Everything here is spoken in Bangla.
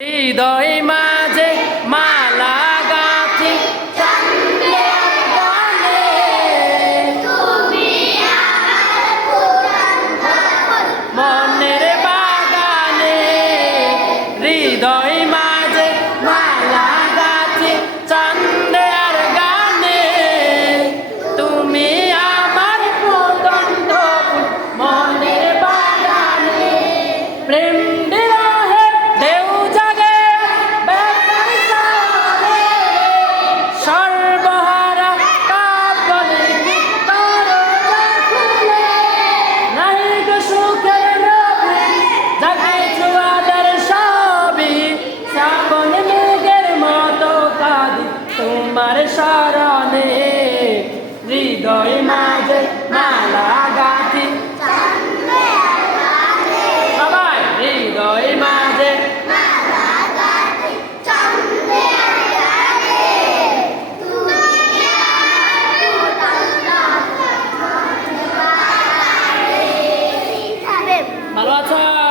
হৃদয় মাঝে মালা গাঁথি চাঁদের গানে, তুমি আমার পুরাণ ভবন, মনের বাগানে। হৃদয় মাঝে মালা গাঁথি চাঁদের গানে, তুমি আমার ফুটন্ত ফুল মনের বাগানে। প্রেম বিরহে ঢেউ জাগে বেতার সারে, সর্বহারা কাপড়ে তরজা খুলে। নাই গো সুখের রবি জাগে ছোঁয়াদের সবই, শ্রাবণ মেঘের মতো কাঁদি তোমার শরণে। হৃদয় মাঝে মালা গাঁথি চাঁদের গানে, সবাই হৃদয় মাঝে মালা গাঁথি চাঁদের গানে, তুমি আমার পুরাণ ভবন, মনের বাগানে। ভালো আছো?